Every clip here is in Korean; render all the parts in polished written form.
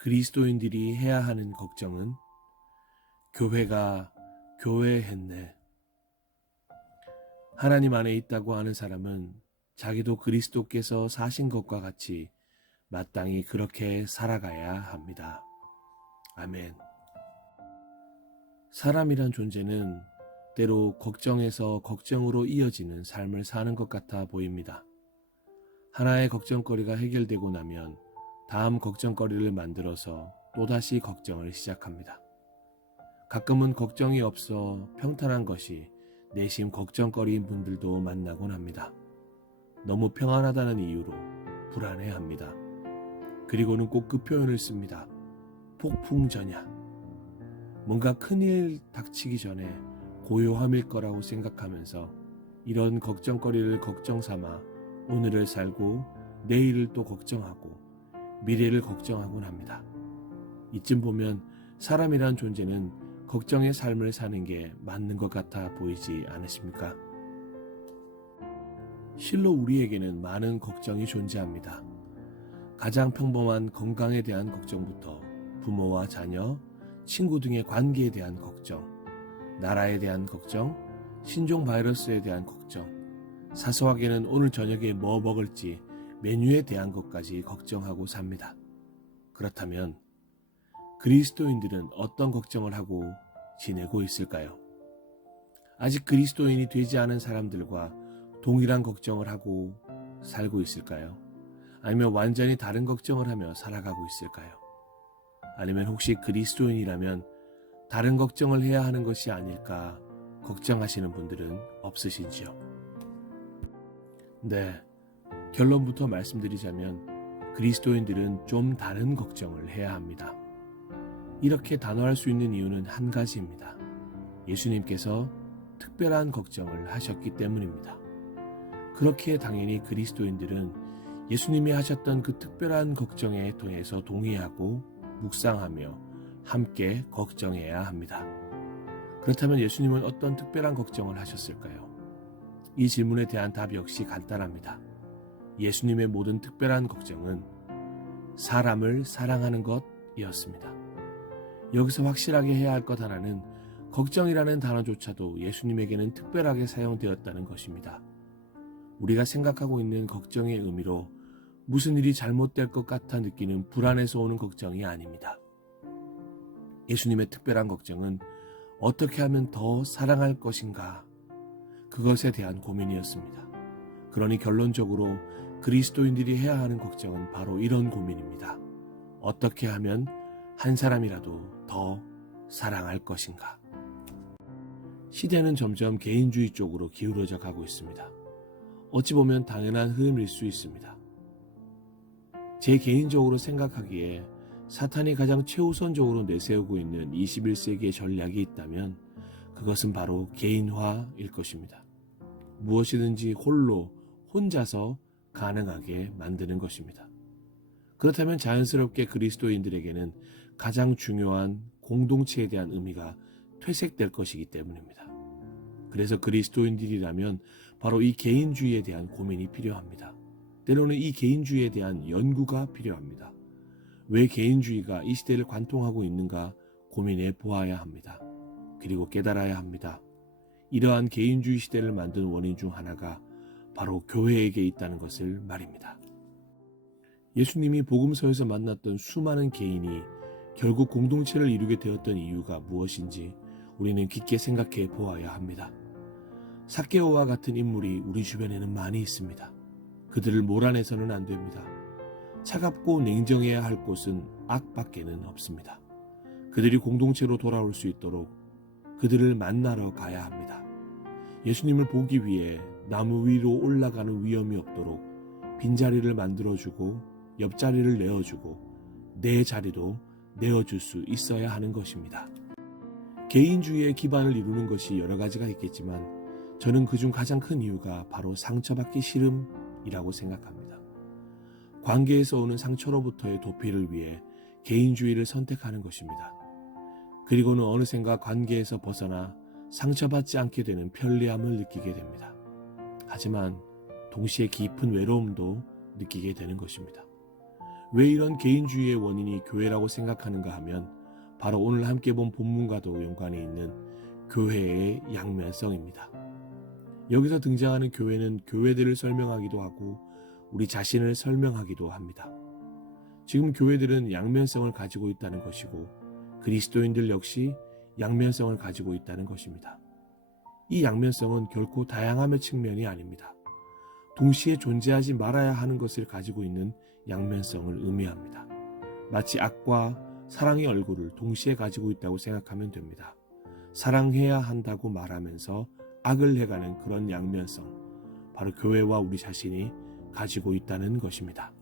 그리스도인들이 해야 하는 걱정은 교회가 교회했네. 하나님 안에 있다고 하는 사람은 자기도 그리스도께서 사신 것과 같이 마땅히 그렇게 살아가야 합니다. 아멘. 사람이란 존재는 때로 걱정에서 걱정으로 이어지는 삶을 사는 것 같아 보입니다. 하나의 걱정거리가 해결되고 나면 다음 걱정거리를 만들어서 또다시 걱정을 시작합니다. 가끔은 걱정이 없어 평탄한 것이 내심 걱정거리인 분들도 만나곤 합니다. 너무 평안하다는 이유로 불안해합니다. 그리고는 꼭 그 표현을 씁니다. 폭풍전야. 뭔가 큰일 닥치기 전에 고요함일 거라고 생각하면서 이런 걱정거리를 걱정 삼아 오늘을 살고 내일을 또 걱정하고 미래를 걱정하곤 합니다. 이쯤 보면 사람이란 존재는 걱정의 삶을 사는 게 맞는 것 같아 보이지 않으십니까? 실로 우리에게는 많은 걱정이 존재합니다. 가장 평범한 건강에 대한 걱정부터 부모와 자녀, 친구 등의 관계에 대한 걱정, 나라에 대한 걱정, 신종 바이러스에 대한 걱정, 사소하게는 오늘 저녁에 뭐 먹을지 메뉴에 대한 것까지 걱정하고 삽니다. 그렇다면 그리스도인들은 어떤 걱정을 하고 지내고 있을까요? 아직 그리스도인이 되지 않은 사람들과 동일한 걱정을 하고 살고 있을까요? 아니면 완전히 다른 걱정을 하며 살아가고 있을까요? 아니면 혹시 그리스도인이라면 다른 걱정을 해야 하는 것이 아닐까 걱정하시는 분들은 없으신지요? 네, 결론부터 말씀드리자면 그리스도인들은 좀 다른 걱정을 해야 합니다. 이렇게 단호할 수 있는 이유는 한 가지입니다. 예수님께서 특별한 걱정을 하셨기 때문입니다. 그렇기에 당연히 그리스도인들은 예수님이 하셨던 그 특별한 걱정에 통해서 동의하고 묵상하며 함께 걱정해야 합니다. 그렇다면 예수님은 어떤 특별한 걱정을 하셨을까요? 이 질문에 대한 답 역시 간단합니다. 예수님의 모든 특별한 걱정은 사람을 사랑하는 것이었습니다. 여기서 확실하게 해야 할 것 하나는 걱정이라는 단어조차도 예수님에게는 특별하게 사용되었다는 것입니다. 우리가 생각하고 있는 걱정의 의미로 무슨 일이 잘못될 것 같아 느끼는 불안에서 오는 걱정이 아닙니다. 예수님의 특별한 걱정은 어떻게 하면 더 사랑할 것인가, 그것에 대한 고민이었습니다. 그러니 결론적으로 그리스도인들이 해야 하는 걱정은 바로 이런 고민입니다. 어떻게 하면 한 사람이라도 더 사랑할 것인가. 시대는 점점 개인주의 쪽으로 기울어져 가고 있습니다. 어찌 보면 당연한 흐름일 수 있습니다. 제 개인적으로 생각하기에 사탄이 가장 최우선적으로 내세우고 있는 21세기의 전략이 있다면 그것은 바로 개인화일 것입니다. 무엇이든지 혼자서 가능하게 만드는 것입니다. 그렇다면 자연스럽게 그리스도인들에게는 가장 중요한 공동체에 대한 의미가 퇴색될 것이기 때문입니다. 그래서 그리스도인들이라면 바로 이 개인주의에 대한 고민이 필요합니다. 때로는 이 개인주의에 대한 연구가 필요합니다. 왜 개인주의가 이 시대를 관통하고 있는가 고민해 보아야 합니다. 그리고 깨달아야 합니다. 이러한 개인주의 시대를 만든 원인 중 하나가 바로 교회에게 있다는 것을 말입니다. 예수님이 복음서에서 만났던 수많은 개인이 결국 공동체를 이루게 되었던 이유가 무엇인지 우리는 깊게 생각해 보아야 합니다. 삭개오와 같은 인물이 우리 주변에는 많이 있습니다. 그들을 몰아내서는 안 됩니다. 차갑고 냉정해야 할 곳은 악밖에는 없습니다. 그들이 공동체로 돌아올 수 있도록 그들을 만나러 가야 합니다. 예수님을 보기 위해 나무 위로 올라가는 위험이 없도록 빈자리를 만들어주고 옆자리를 내어주고 내 자리도 내어줄 수 있어야 하는 것입니다. 개인주의의 기반을 이루는 것이 여러 가지가 있겠지만 저는 그중 가장 큰 이유가 바로 상처받기 싫음이라고 생각합니다. 관계에서 오는 상처로부터의 도피를 위해 개인주의를 선택하는 것입니다. 그리고는 어느샌가 관계에서 벗어나 상처받지 않게 되는 편리함을 느끼게 됩니다. 하지만 동시에 깊은 외로움도 느끼게 되는 것입니다. 왜 이런 개인주의의 원인이 교회라고 생각하는가 하면 바로 오늘 함께 본 본문과도 연관이 있는 교회의 양면성입니다. 여기서 등장하는 교회는 교회들을 설명하기도 하고 우리 자신을 설명하기도 합니다. 지금 교회들은 양면성을 가지고 있다는 것이고 그리스도인들 역시 양면성을 가지고 있다는 것입니다. 이 양면성은 결코 다양함의 측면이 아닙니다. 동시에 존재하지 말아야 하는 것을 가지고 있는 양면성을 의미합니다. 마치 악과 사랑의 얼굴을 동시에 가지고 있다고 생각하면 됩니다. 사랑해야 한다고 말하면서 악을 해가는 그런 양면성, 바로 교회와 우리 자신이 가지고 있다는 것입니다.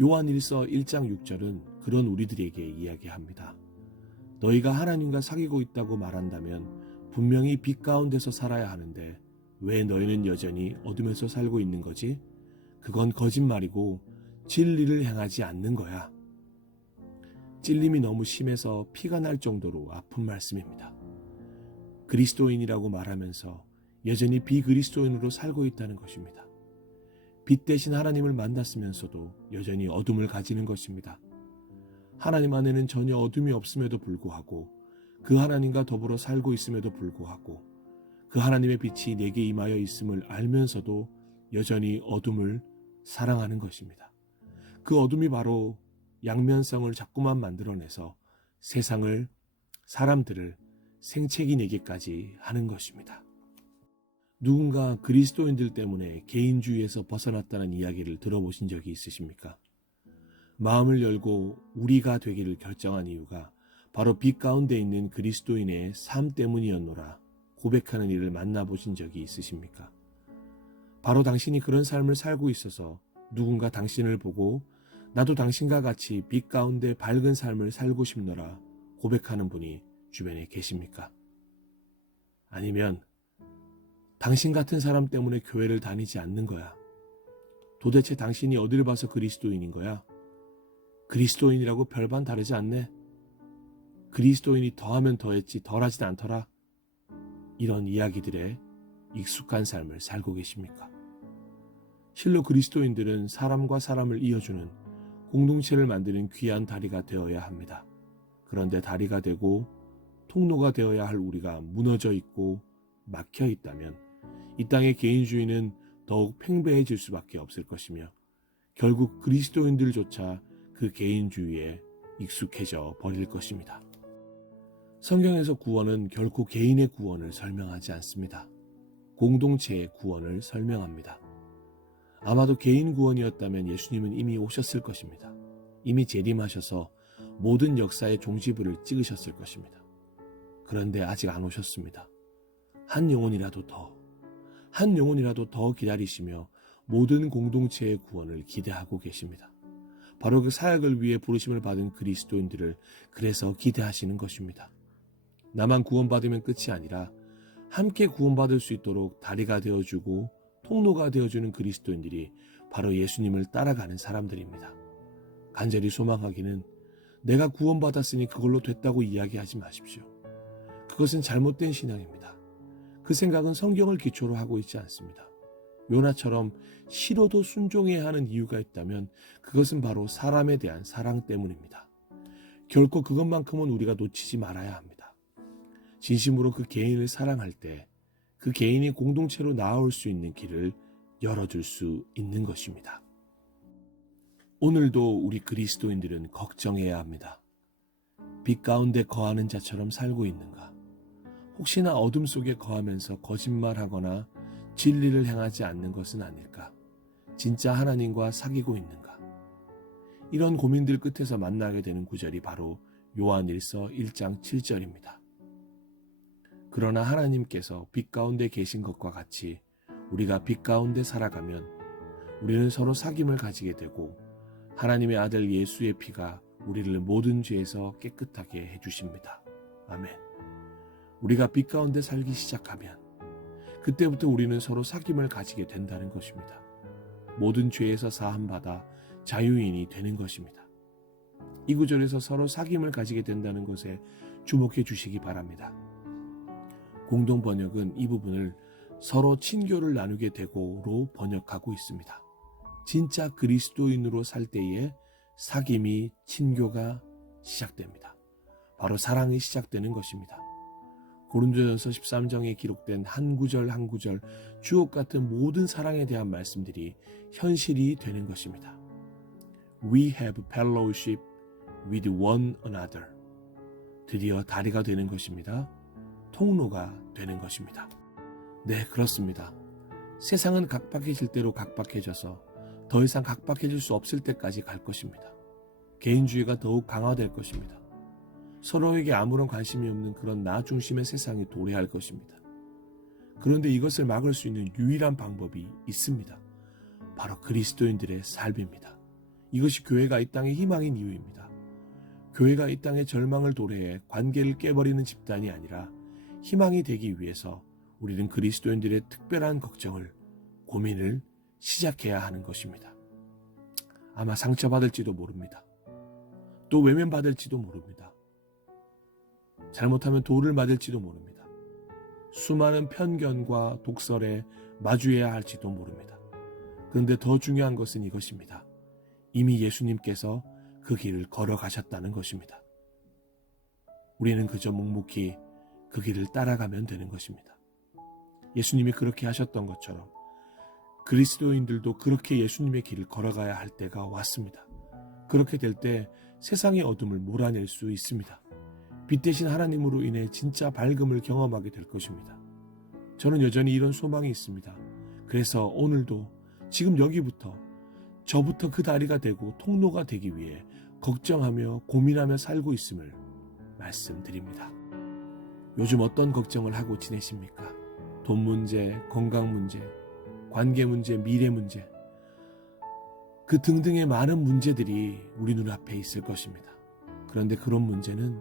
요한일서 1장 6절은 그런 우리들에게 이야기합니다. 너희가 하나님과 사귀고 있다고 말한다면 분명히 빛 가운데서 살아야 하는데 왜 너희는 여전히 어둠에서 살고 있는 거지? 그건 거짓말이고 진리를 행하지 않는 거야. 찔림이 너무 심해서 피가 날 정도로 아픈 말씀입니다. 그리스도인이라고 말하면서 여전히 비그리스도인으로 살고 있다는 것입니다. 빛 대신 하나님을 만났으면서도 여전히 어둠을 가지는 것입니다. 하나님 안에는 전혀 어둠이 없음에도 불구하고 그 하나님과 더불어 살고 있음에도 불구하고 그 하나님의 빛이 내게 임하여 있음을 알면서도 여전히 어둠을 사랑하는 것입니다. 그 어둠이 바로 양면성을 자꾸만 만들어내서 세상을, 사람들을 생채기 내게까지 하는 것입니다. 누군가 그리스도인들 때문에 개인주의에서 벗어났다는 이야기를 들어보신 적이 있으십니까? 마음을 열고 우리가 되기를 결정한 이유가 바로 빛 가운데 있는 그리스도인의 삶 때문이었노라 고백하는 이를 만나보신 적이 있으십니까? 바로 당신이 그런 삶을 살고 있어서 누군가 당신을 보고 나도 당신과 같이 빛 가운데 밝은 삶을 살고 싶노라 고백하는 분이 주변에 계십니까? 아니면 당신 같은 사람 때문에 교회를 다니지 않는 거야. 도대체 당신이 어딜 봐서 그리스도인인 거야? 그리스도인이라고 별반 다르지 않네. 그리스도인이 더하면 더했지 덜하진 않더라. 이런 이야기들에 익숙한 삶을 살고 계십니까? 실로 그리스도인들은 사람과 사람을 이어주는 공동체를 만드는 귀한 다리가 되어야 합니다. 그런데 다리가 되고 통로가 되어야 할 우리가 무너져 있고 막혀 있다면 이 땅의 개인주의는 더욱 팽배해질 수밖에 없을 것이며 결국 그리스도인들조차 그 개인주의에 익숙해져 버릴 것입니다. 성경에서 구원은 결코 개인의 구원을 설명하지 않습니다. 공동체의 구원을 설명합니다. 아마도 개인 구원이었다면 예수님은 이미 오셨을 것입니다. 이미 재림하셔서 모든 역사의 종지부를 찍으셨을 것입니다. 그런데 아직 안 오셨습니다. 한 영혼이라도 더 기다리시며 모든 공동체의 구원을 기대하고 계십니다. 바로 그 사역을 위해 부르심을 받은 그리스도인들을 그래서 기대하시는 것입니다. 나만 구원받으면 끝이 아니라 함께 구원받을 수 있도록 다리가 되어주고 통로가 되어주는 그리스도인들이 바로 예수님을 따라가는 사람들입니다. 간절히 소망하기는 내가 구원받았으니 그걸로 됐다고 이야기하지 마십시오. 그것은 잘못된 신앙입니다. 그 생각은 성경을 기초로 하고 있지 않습니다. 요나처럼 싫어도 순종해야 하는 이유가 있다면 그것은 바로 사람에 대한 사랑 때문입니다. 결코 그것만큼은 우리가 놓치지 말아야 합니다. 진심으로 그 개인을 사랑할 때 그 개인이 공동체로 나아올 수 있는 길을 열어줄 수 있는 것입니다. 오늘도 우리 그리스도인들은 걱정해야 합니다. 빛 가운데 거하는 자처럼 살고 있는가? 혹시나 어둠 속에 거하면서 거짓말하거나 진리를 행하지 않는 것은 아닐까? 진짜 하나님과 사귀고 있는가? 이런 고민들 끝에서 만나게 되는 구절이 바로 요한일서 1장 7절입니다. 그러나 하나님께서 빛 가운데 계신 것과 같이 우리가 빛 가운데 살아가면 우리는 서로 사귐을 가지게 되고 하나님의 아들 예수의 피가 우리를 모든 죄에서 깨끗하게 해주십니다. 아멘. 우리가 빛 가운데 살기 시작하면 그때부터 우리는 서로 사귐을 가지게 된다는 것입니다. 모든 죄에서 사함받아 자유인이 되는 것입니다. 이 구절에서 서로 사귐을 가지게 된다는 것에 주목해 주시기 바랍니다. 공동 번역은 이 부분을 서로 친교를 나누게 되고로 번역하고 있습니다. 진짜 그리스도인으로 살 때에 사귐이, 친교가 시작됩니다. 바로 사랑이 시작되는 것입니다. 고린도전서 13장에 기록된 한 구절 한 구절 주옥 같은 모든 사랑에 대한 말씀들이 현실이 되는 것입니다. We have fellowship with one another. 드디어 다리가 되는 것입니다. 통로가 되는 것입니다. 네, 그렇습니다. 세상은 각박해질 대로 각박해져서 더 이상 각박해질 수 없을 때까지 갈 것입니다. 개인주의가 더욱 강화될 것입니다. 서로에게 아무런 관심이 없는 그런 나 중심의 세상이 도래할 것입니다. 그런데 이것을 막을 수 있는 유일한 방법이 있습니다. 바로 그리스도인들의 삶입니다. 이것이 교회가 이 땅의 희망인 이유입니다. 교회가 이 땅의 절망을 도래해 관계를 깨버리는 집단이 아니라 희망이 되기 위해서 우리는 그리스도인들의 특별한 걱정을, 고민을 시작해야 하는 것입니다. 아마 상처받을지도 모릅니다. 또 외면받을지도 모릅니다. 잘못하면 돌을 맞을지도 모릅니다. 수많은 편견과 독설에 마주해야 할지도 모릅니다. 그런데 더 중요한 것은 이것입니다. 이미 예수님께서 그 길을 걸어가셨다는 것입니다. 우리는 그저 묵묵히 그 길을 따라가면 되는 것입니다. 예수님이 그렇게 하셨던 것처럼 그리스도인들도 그렇게 예수님의 길을 걸어가야 할 때가 왔습니다. 그렇게 될 때 세상의 어둠을 몰아낼 수 있습니다. 빛 대신 하나님으로 인해 진짜 밝음을 경험하게 될 것입니다. 저는 여전히 이런 소망이 있습니다. 그래서 오늘도 지금 여기부터 저부터 그 다리가 되고 통로가 되기 위해 걱정하며 고민하며 살고 있음을 말씀드립니다. 요즘 어떤 걱정을 하고 지내십니까? 돈 문제, 건강 문제, 관계 문제, 미래 문제, 그 등등의 많은 문제들이 우리 눈앞에 있을 것입니다. 그런데 그런 문제는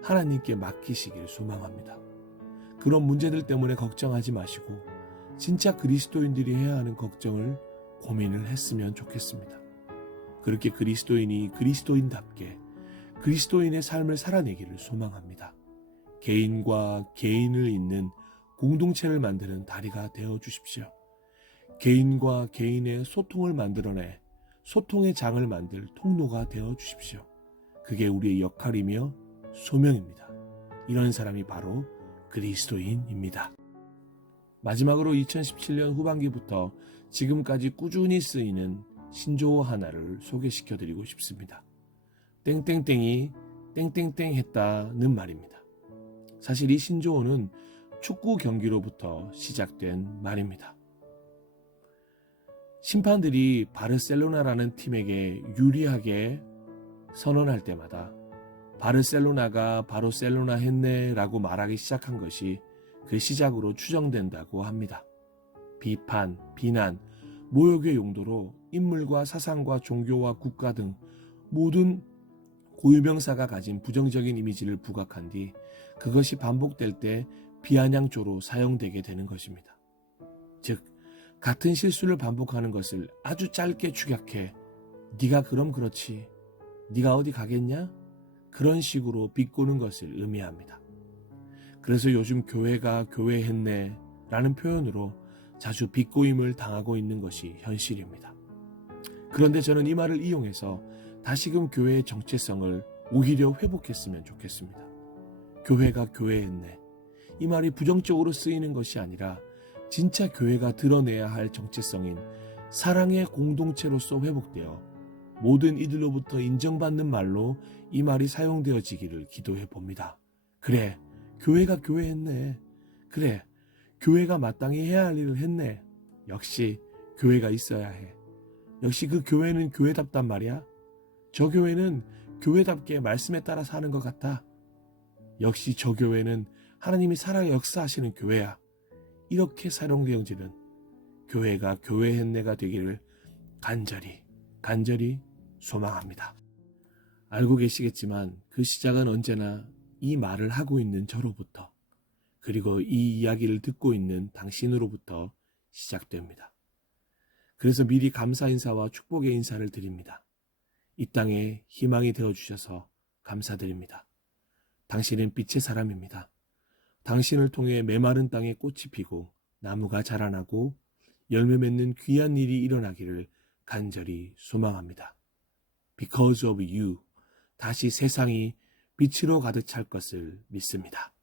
하나님께 맡기시길 소망합니다. 그런 문제들 때문에 걱정하지 마시고 진짜 그리스도인들이 해야 하는 걱정을, 고민을 했으면 좋겠습니다. 그렇게 그리스도인이 그리스도인답게 그리스도인의 삶을 살아내기를 소망합니다. 개인과 개인을 잇는 공동체를 만드는 다리가 되어 주십시오. 개인과 개인의 소통을 만들어내 소통의 장을 만들 통로가 되어 주십시오. 그게 우리의 역할이며 소명입니다. 이런 사람이 바로 그리스도인입니다. 마지막으로 2017년 후반기부터 지금까지 꾸준히 쓰이는 신조어 하나를 소개시켜드리고 싶습니다. 땡땡땡이 땡땡땡 했다는 말입니다. 사실 이 신조어는 축구 경기로부터 시작된 말입니다. 심판들이 바르셀로나라는 팀에게 유리하게 선언할 때마다 바르셀로나가 바르셀로나 했네 라고 말하기 시작한 것이 그 시작으로 추정된다고 합니다. 비판, 비난, 모욕의 용도로 인물과 사상과 종교와 국가 등 모든 고유명사가 가진 부정적인 이미지를 부각한 뒤 그것이 반복될 때 비아냥조로 사용되게 되는 것입니다. 즉, 같은 실수를 반복하는 것을 아주 짧게 축약해 네가 그럼 그렇지, 네가 어디 가겠냐? 그런 식으로 비꼬는 것을 의미합니다. 그래서 요즘 교회가 교회했네 라는 표현으로 자주 비꼬임을 당하고 있는 것이 현실입니다. 그런데 저는 이 말을 이용해서 다시금 교회의 정체성을 오히려 회복했으면 좋겠습니다. 교회가 교회했네. 이 말이 부정적으로 쓰이는 것이 아니라 진짜 교회가 드러내야 할 정체성인 사랑의 공동체로서 회복되어 모든 이들로부터 인정받는 말로 이 말이 사용되어지기를 기도해 봅니다. 그래, 교회가 교회했네. 그래, 교회가 마땅히 해야 할 일을 했네. 역시 교회가 있어야 해. 역시 그 교회는 교회답단 말이야. 저 교회는 교회답게 말씀에 따라 사는 것 같아. 역시 저 교회는 하나님이 살아 역사하시는 교회야. 이렇게 사용되어지는 교회가 교회했네가 되기를 간절히 소망합니다. 알고 계시겠지만 그 시작은 언제나 이 말을 하고 있는 저로부터, 그리고 이 이야기를 듣고 있는 당신으로부터 시작됩니다. 그래서 미리 감사 인사와 축복의 인사를 드립니다. 이 땅에 희망이 되어주셔서 감사드립니다. 당신은 빛의 사람입니다. 당신을 통해 메마른 땅에 꽃이 피고 나무가 자라나고 열매 맺는 귀한 일이 일어나기를 간절히 소망합니다. because of you, 다시 세상이 빛으로 가득 찰 것을 믿습니다.